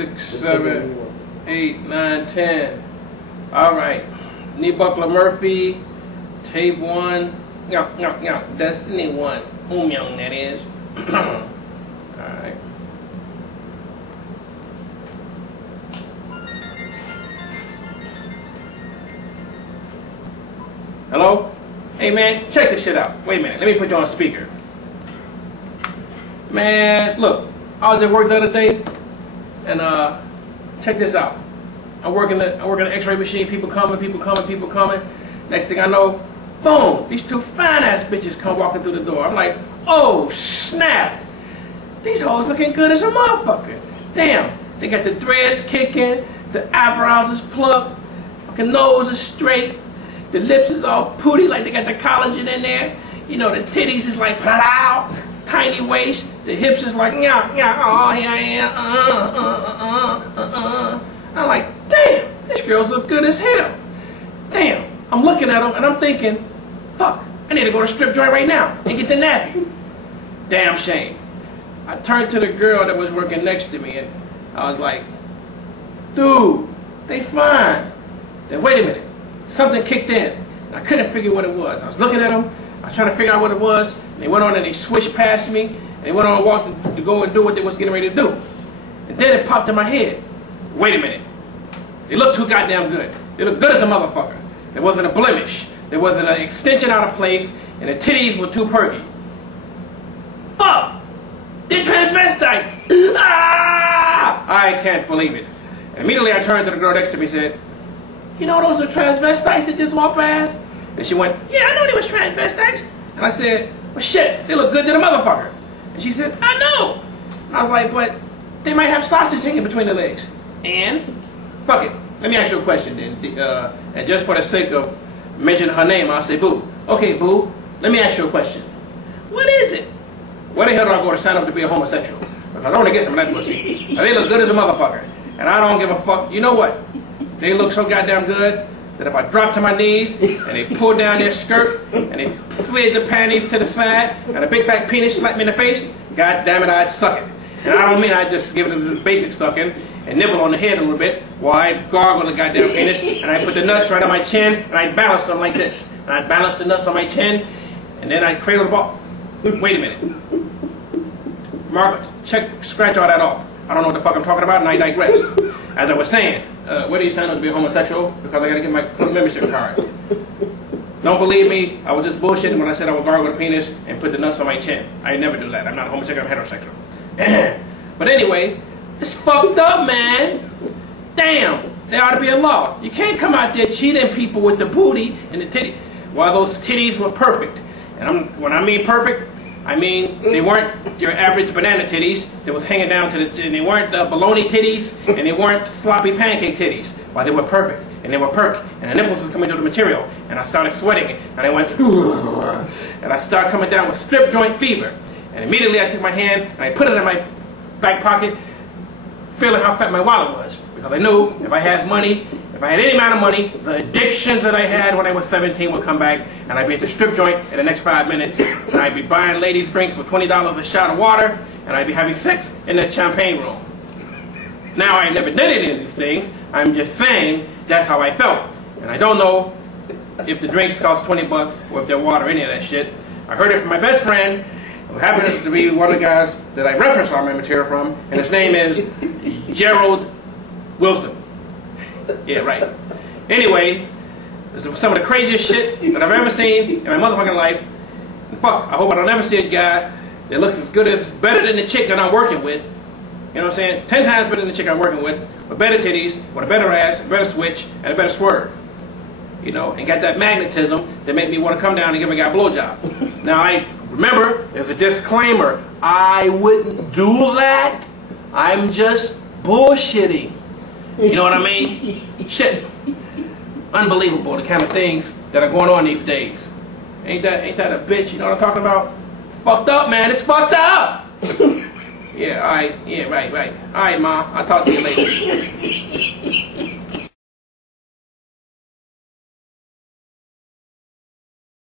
6, 7, 8, 9, 10. Alright. KneeBuckler Murphy, tape 1. Destiny 1. Young, that is. Alright. Hello? Hey man, check this shit out. Wait a minute, let me put you on speaker. Man, look, I was at work the other day, and check this out. I work in the X-ray machine. People coming. Next thing I know, boom! These two fine ass bitches come walking through the door. I'm like, oh snap! These hoes looking good as a motherfucker. Damn, they got the threads kicking, the eyebrows is plucked, fucking nose is straight, the lips is all pooty like they got the collagen in there. You know, the titties is like out. Tiny waist, the hips is like, oh, here I am, I'm like, damn, these girls look good as hell. Damn, I'm looking at them and I'm thinking, fuck, I need to go to strip joint right now and get the nappy. Damn shame. I turned to the girl that was working next to me and I was like, dude, they fine. Then wait a minute, something kicked in. And I couldn't figure what it was. I was looking at them, I was trying to figure out what it was. They went on and they swished past me. They went on and walked to go and do what they was getting ready to do. And then it popped in my head. Wait a minute. They look too goddamn good. They look good as a motherfucker. There wasn't a blemish. There wasn't an extension out of place. And the titties were too perky. Fuck! They're transvestites! Ah! I can't believe it. Immediately I turned to the girl next to me and said, you know those are transvestites that just walked past? And she went, yeah, I know they was transvestites. And I said, well, shit, they look good to the motherfucker. And she said, I know. And I was like, but they might have sausage hanging between their legs. And, fuck it, let me ask you a question then. And just for the sake of mentioning her name, I'll say, Boo. Okay, Boo, let me ask you a question. What is it? Where the hell do I go to sign up to be a homosexual? Because I want to get some of that pussy. Now, they look good as a motherfucker. And I don't give a fuck. You know what? They look so goddamn good that if I drop to my knees and they pull down their skirt and they slid the panties to the side and a big fat penis slapped me in the face, god damn it, I'd suck it. And I don't mean I'd just give it a basic sucking and nibble on the head a little bit while I gargle the goddamn penis and I put the nuts right on my chin and I balance them like this. And I balance the nuts on my chin and then I cradle the ball. Wait a minute. Margaret, scratch all that off. I don't know what the fuck I'm talking about and I digress. As I was saying, where do you sign up to be a homosexual? Because I gotta get my membership card. Don't believe me, I was just bullshitting when I said I would gargle the penis and put the nuts on my chin. I never do that. I'm not homosexual, I'm heterosexual. But anyway, it's fucked up, man. Damn, there ought to be a law. You can't come out there cheating people with the booty and the titty. While those titties were perfect. And when I mean perfect, I mean, they weren't your average banana titties that was hanging down to the, and they weren't the bologna titties, and they weren't sloppy pancake titties, but they were perfect, and they were perky, and the nipples were coming through the material, and I started sweating, and I went, and I started coming down with strip joint fever, and immediately I took my hand, and I put it in my back pocket, feeling how fat my wallet was, because I knew if I had money, if I had any amount of money, the addiction that I had when I was 17 would come back, and I'd be at the strip joint in the next 5 minutes, and I'd be buying ladies' drinks for $20 a shot of water, and I'd be having sex in the champagne room. Now, I never did any of these things. I'm just saying that's how I felt. And I don't know if the drinks cost 20 bucks or if they're water or any of that shit. I heard it from my best friend, who happens to be one of the guys that I reference all my material from, and his name is Gerald Wilson. Yeah, right. Anyway, this is some of the craziest shit that I've ever seen in my motherfucking life. And fuck, I hope I don't ever see a guy that looks as good as, better than the chick that I'm working with. You know what I'm saying? 10 times better than the chick I'm working with better titties, with a better ass, a better switch, and a better swerve. You know, and got that magnetism that make me want to come down and give a guy a blowjob. Now, I remember, there's a disclaimer. I wouldn't do that. I'm just bullshitting. You know what I mean? Shit. Unbelievable, the kind of things that are going on these days. Ain't that a bitch? You know what I'm talking about? It's fucked up, man. It's fucked up. Yeah, alright. Yeah, right. Alright, Ma. I'll talk to you later.